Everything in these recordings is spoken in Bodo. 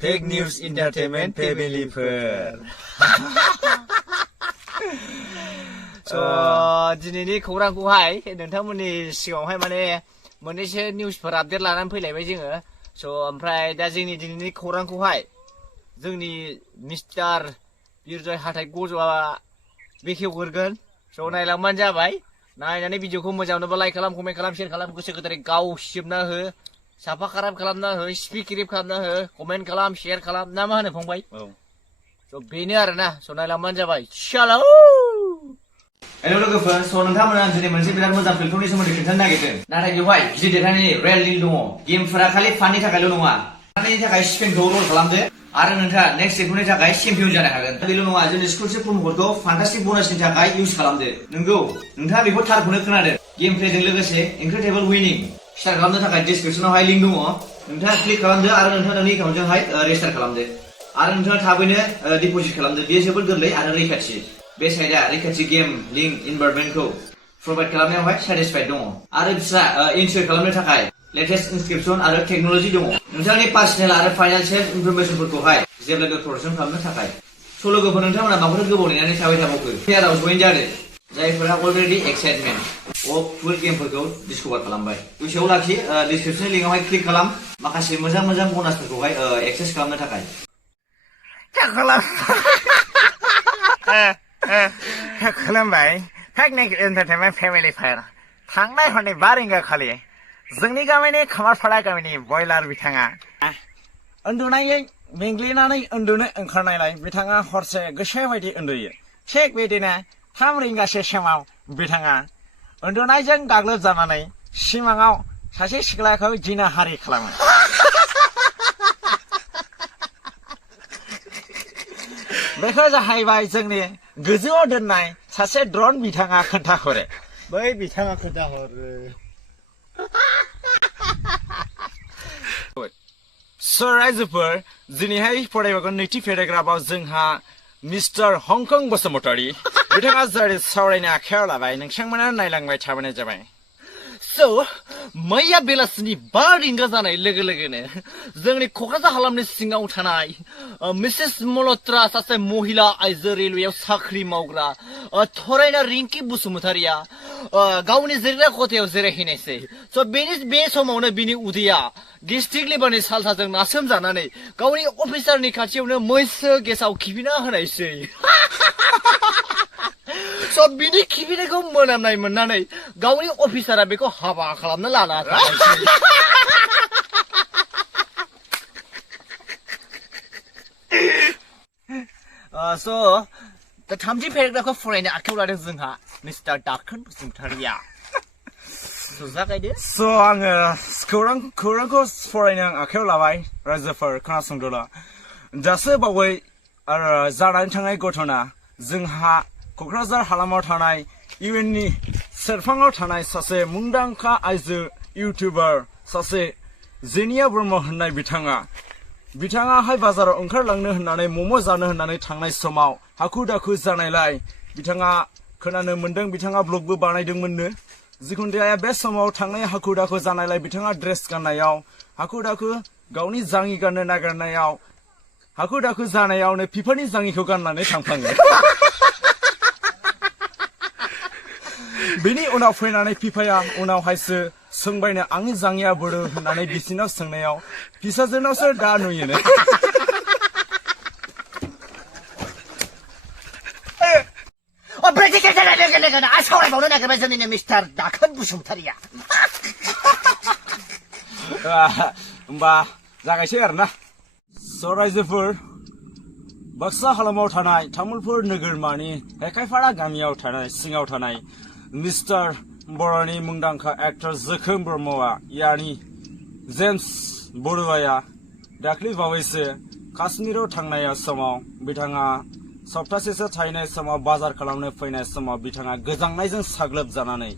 Fake News Entertainment FAMILYPWR दिनैनि खौरांखौहाय नोंथांमोननि सिगाङावहाय माने मोननैसो निउसफोर आपडेट लानानै फैलायबाय जोङो ओमफ्राय दा जोंनि दिनैनि खौरांखौहाय जोंनि मिस्टार बिरजय हाथाय गज'आ बेखेवग्रोगोन नायलांबानो जाबाय नायनानै भिडिअखौ मोजां मोनोबा लाइक खालाम कमेन्ट खालाम शेयार खालाम गोसो गोथारै गावसिबना हो साबस्क्राइब खालामना हो SUBCRIBE खालामना हो कमेन्ट खालाम शेयार खालाम ना मा होनो फंबाय बेनो आरोना नायलांबानो जाबाय चलो हेलो लोगोफोर नोंथांमोना दिनै मोनसे बिराद मोजां फिल्मनि सोमोन्दै खोन्थानो नागिरदों नाथाय बेवहाय गिदिर देरहानायनि रियेल लिंक दङ गेमफोरा खालि फाननि थाखायल' नङा फाननि थाखाय स्पेनखौ रल खालामदो आरो नोंथाङा नेक्स्ट एक्टनि थाखाय चेम्पियन जानो हागोन बेल' नङा जोंनि स्कुलशिप प्रम'क'डखौ फान्टास्टिक बोनासनि थाखाय इउज खालामदो नंगौ नोंथाङा बेखौ थारखौनो खोनादों गेम प्लेजों लोगोसे इनक्रेडिबल विनिं स्टार्ट खालामनो थाखाय डिसक्रिपशनावहाय लिंक दङ नोंथाङा क्लिक खालामदो आरो नोंथाङा नोंनि एकाउन्टजोंहाय रेजिस्टार खालामदो आरो नोंथाङा थाबैनो डिप'जिट खालामदो बेयो जोबोद गोरलै आरो रैखाथि बे साइडआ रैखाथि गेम लिंक इनभारमेन्टखौ प्रोभाइड खालामनायावहाय सेटिसफाइड दङ आरो बिस्रा इनस्टल खालामनो थाखाय लेटेस्ट इनस्क्रिप्शन आरो टेक्न'लजि दङ नोंथांनि पार्सनेल आरो फाइनान्सियेल इनफरमेशनफोरखौहाय जेब्लाबो प्रटेक्शन खालामनो थाखाय लोगोफोर नोंथांमोना माबाफोर गोबाव नेनानै थाबाय थाबावखो प्लेयाराव जइन जादो जायफोरा अलरेडि एक्साइटमेन्ट फुल गेमफोरखौ डिसकभार खालामबाय गोसोआव लाखि डिसक्रिपशननि लिंकआवहाय क्लिक खालाम माखासे मोजां मोजां ब'नासफोरखौहाय एक्सेस खालामनो थाखाय खुलुमबाय फेक निउज एन्टारटेनमेन्ट FAMILYPWR थांनाय हरनि 5 रिंगा खालि जोंनि गामिनि खामारपाड़ा गामिनि बयलार बिथाङा उन्दुनायै मेंग्लिनानै उन्दुनो ओंखारनायलाय बिथाङा हरसे गोसो बायदि उन्दुयो थिग बिदिनो 3 रिंगासो समाव बिथाङा उन्दुनायजों गाग्लोबजानानै सिमाङाव सासे सिख्लाखौ जिनाहारि खालामो बेखौ जाहैबाय जोंनि गोजौआव दोननाय सासे ड्रन बिथाङा खोन्थाहरो बै बिथाङा खोन्थाहरो रायजोफोर दिनैहाय फरायबावगोन नैथि पेराग्राफआव जोंहा मिस्टार हंकं बसुमतारी बिथाङा जेरै सावरायनो आखायाव लाबाय नोंथांमोना नायलांबाय थाबानो जाबाय मैया बेलासिनि 5 रिंगा जानाय लोगो लोगोनो जोंनि क'क्राझार हालामनि सिङाव थानाय मिसेस मल्हत्रा सासे महिला आइजो रेलवेयाव साख्रि मावग्रा थरायना रिंकि बसुमतारीया गावनि जिरायग्रा खथायाव जिरायहैनायसै बे समावनो बिनि उदैया गेस्ट्रिक लिभारनि सालसाजों नासोमजानानै गावनि अफिसारनि खाथियावनो मैसो गेसाव खिफिना होनायसै बिनि खिफिनायखौ मोनामनाय मोननानै गावनि अफिसारा बेखौ हाबा खालामनो लाना थामथि पेराग्राफखौ फरायनो आखायाव लादों जोंहा मिस्टार दाखोन बसुमतारीया जागायदो आङो खौरांखौ फरायनो आखायाव लाबाय रायजोफोर खोनासंदोला दासो बावै जानानै थांनाय घटना जोंहा क'क्राझार हालामाव थानाय UN-नि सेरफाङाव थानाय सासे मुंदांखा आइजो इउटिउबार सासे जेनिया ब्रह्म होननाय बिथाङाहाय बाजाराव ओंखारलांनो होननानै मम' जानो होननानै थांनाय समाव हाखु दाखु जानायलाय बिथाङा खोनानो मोन्दों बिथाङा ब्लगबो बानायदोंमोननो जिखुनु जाया बे समाव थांनाय हाखु दाखु जानायलाय बिथाङा ड्रेस गाननायाव हाखु दाखु गावनि जाङि गाननो नागिरनायाव हाखु दाखु जानायावनो फिफानि जाङिखौ गाननानै थांफ्लाङो बेनि उनाव फैनानै फिफाया उनावहायसो सोंबायनो आंनि जाङिया बोरो होननानै बिसिनाव सोंनायाव फिसाजोनावसो दा नुयोनो सावरायबावनो नागिरबाय जोंनिनो मिस्टार दाखोन बसुमतारीया होमबा जागायसै आरोना रायजोफोर बाक्सा हालामाव थानाय तामुलपुर नोगोरमानि हेखायपाड़ा गामियाव थानाय सिङाव थानाय मिस्टार बर'नि मुंदांखा एक्टर जोखोम ब्रह्मआ यानि जेम्स बरुवाया दाख्लै बावैसो काश्मीराव थांनाय समाव बिथाङा सप्तासेसो थाहैनाय समाव बाजार खालामनो फैनाय समाव बिथाङा गोजांनायजों साग्लोबजानानै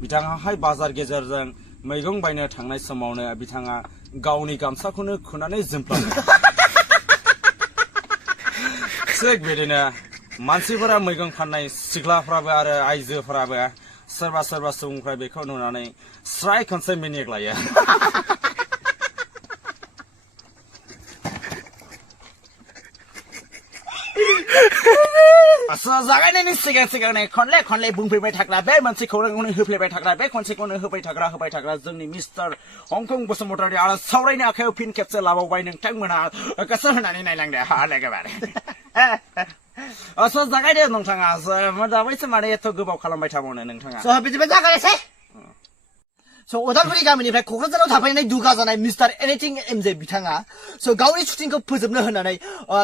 बिथाङाहाय बाजार गेजेरजों मैगं बायनो थांनाय समावनो बिथाङा गावनि गामसाखौनो खुनानै जोमफ्लाङो थिग बिदिनो मानसिफोरा मैगं फाननाय सिख्लाफ्राबो आरो आइजोफोराबो सोरबा सुबुंफ्रा बेखौ नुनानै स्राय खनसे मिनिग्लायो जागायनायनि सिगां खनले बुंफैबाय थाग्रा बे मोनसे खौरांखौनो होफ्लेबाय थाग्रा बे खनसेखौनो होबाय थाग्रा जोंनि मिस्टार हंकं बसुमतारी आरो सावरायनो आखायाव फिन खेबसे लाबावबाय नोंथांमोना गोसो होनानै नायलांदो लोगोफोर जागायदो नोंथाङा दाबायसो माने एथ' गोबाव खालामबाय थाबावनो नोंथाङा बिदिबा जागायनोसै उदालगुरि गामिनिफ्राय क'क्राझाराव थाफैनाय दुगा जानाय मिस्टार एनिथिं एमजे बिथाङा गावनि शुटिंखौ फोजोबनो होननानै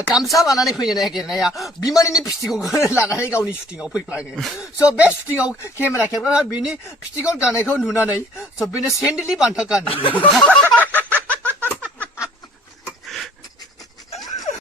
गामसा लानानै फैनो नागिरनाया बिमानिनि फिथिखौ लानानै गावनि शुटिंआव फैफ्लाङो बे शुटिंआव केमेरा खेबग्राया बिनि फिथिखौ गानायखौ नुनानै बेनो सेन्डेलनि बान्था गानो